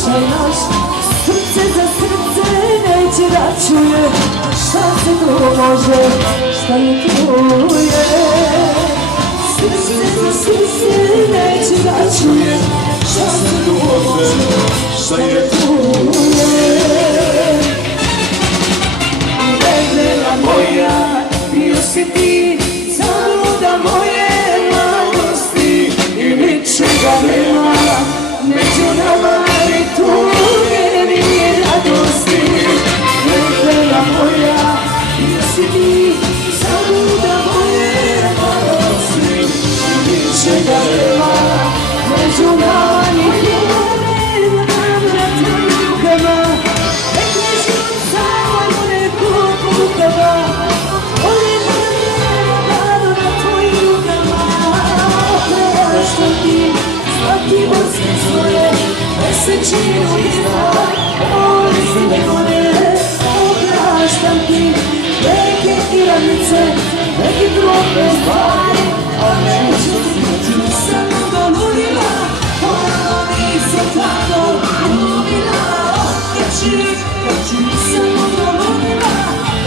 slušaj naš, srce za srce neće da čuje. Šta se tu može, šta je tvoje? Srce za srce neće da čuje. Šta se tu može, šta je tvoje? Vedela moja, bio si ti, zaluda moje mladosti. I ničega nema među nama, ni tuge, ni radosti. Vedela moja, bio si ti, zaluda moje mladosti. I ničega nema među nama, ni tuge, ni radosti. Sečinu izda, oni si nekone, opraštam ti neke tiranice, neke druge stvari, a neću samo do ludila, ona nisam tako ljubila, okači, samo do ludila,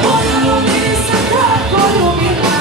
ona nisam tako ljubila.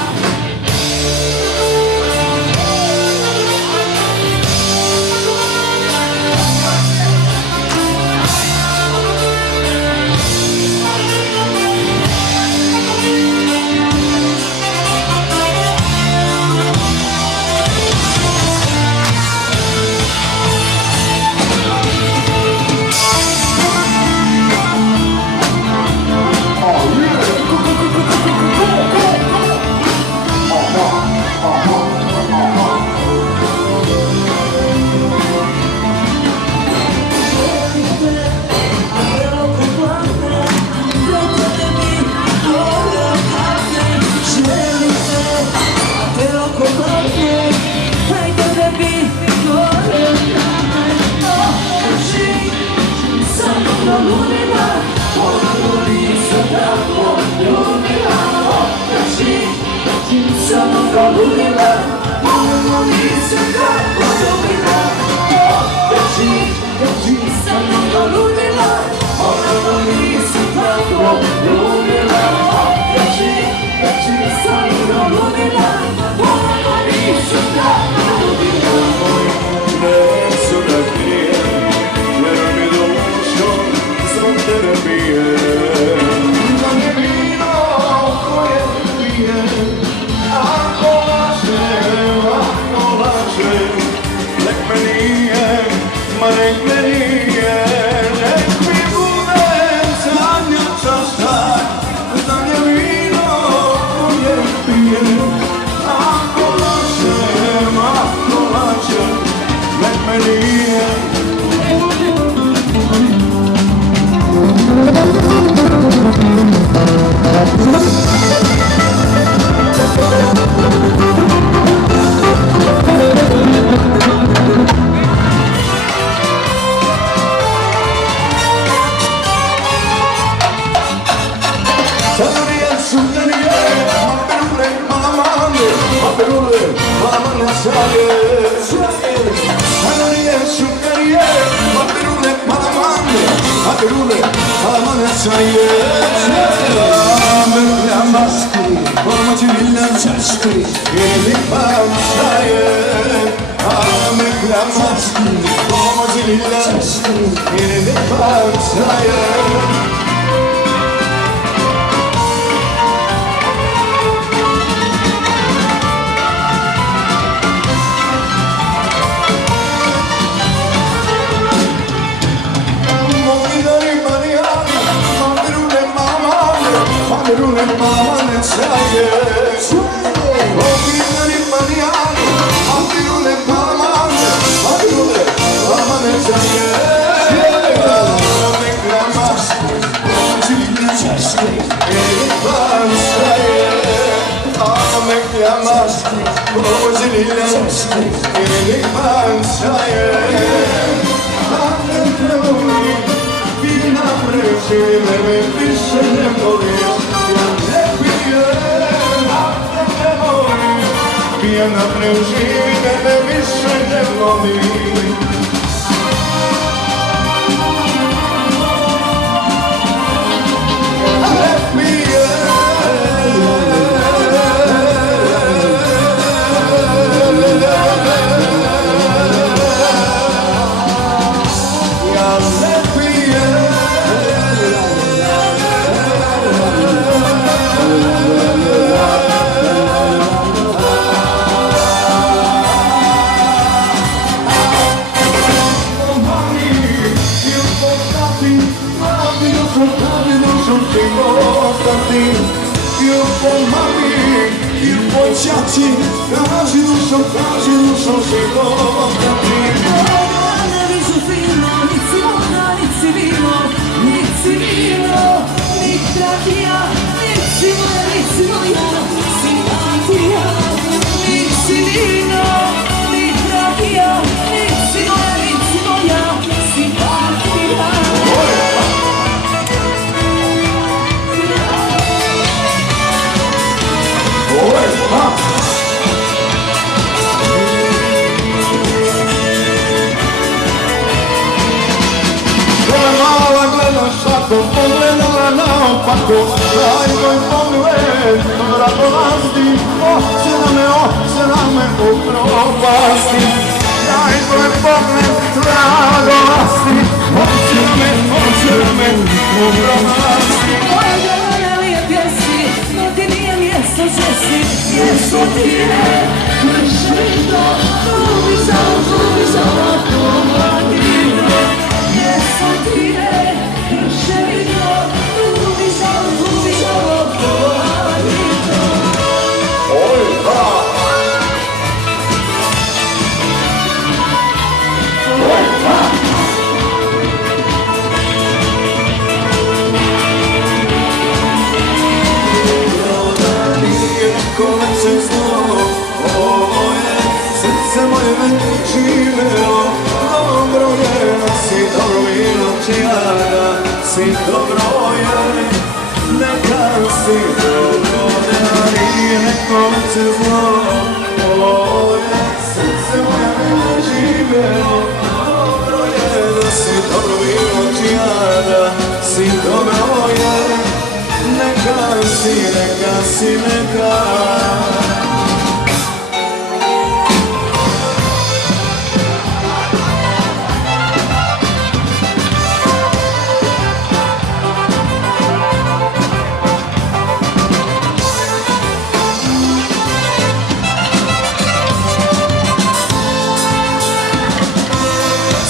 dušo traži, dušo života prima. Ne viđu fino, nic si voda, nic si vino, nic si vino, nic rakija, nic si moja, nic si moja, simpatija. Nic si vino, nic rakija, nic si moja, nic si moja, simpatija. Pogledala naopako, daj pogled, radolasti, hoće na me upropasti. Daj pogled, radolasti, hoće na me upropasti. Moja glava lijep jesi, no ti nije mjesto česti, mjesto ti je krševito, uvižava, pomadino, mjesto ti je krševito, uvižava, pomadino. Oj, da! Oj, da! Kome se zlo, ovo je srce moje već živeo. Dobro je da si dobro bilo čijada, si dobro je, neka si dobro da nije. Kome se zlo, ovo je srce moje već živeo. Dobro je da si dobro bilo čijada, si dobro je, neka si, neka.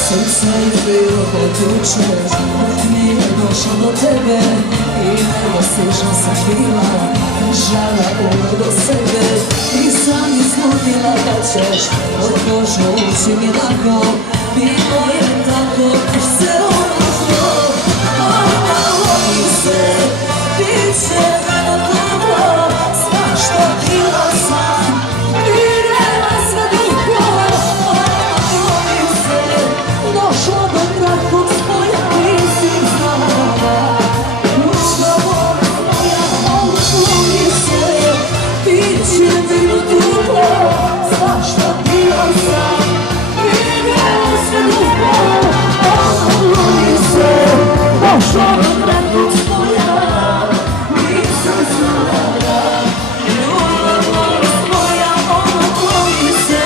Srce je bilo potuče, dok nije došlo do tebe i nedostižna sam bila, žala uvijek do sebe i sam izlutila da ćeš od kožu ući mi lako, bilo je tako, još se onako, volim se, bit će meno dobro, znaš što bila sam, vidjela sve duplo. Došla do kratkog spoja, nisi znala. Ljubav moja, osloni se, bit će bilo duplo. Znaš šta bila sam, vidjela sve duplo. Osloni se, došla do kratkog spoja, nisam znala. Ljubav moja, osloni se.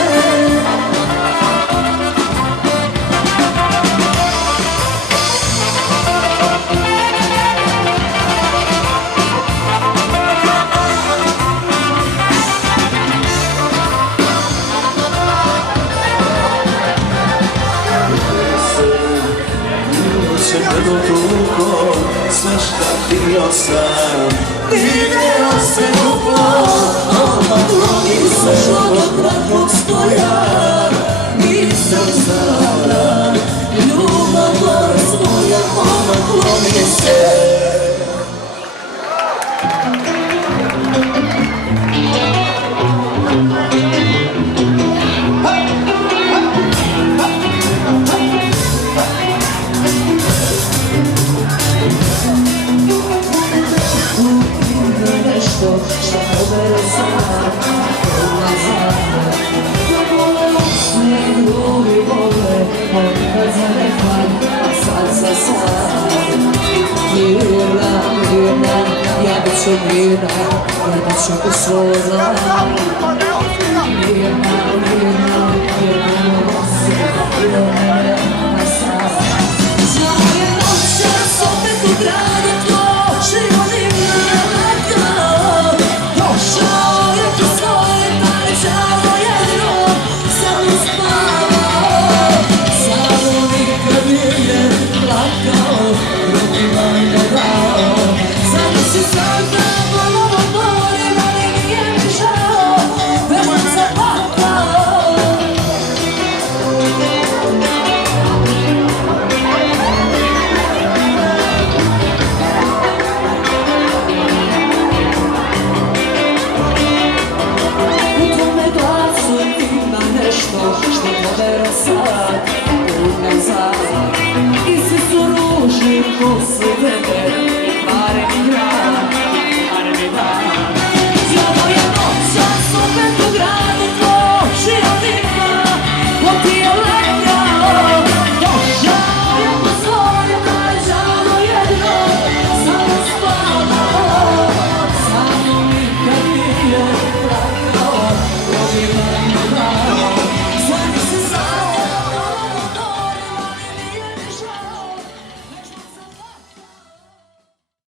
Meno tuko, sve šta htio sam, vidjela se duplo. Okloni se do kratkog stoja, nisam znala. Ljubav svoja, okloni se. Što pobere sad, ona zna. Zaboravim svi drugi vole, kad za nekad, sad za sad. Mirna, ja bit ću mirna, ja bit ću u svoj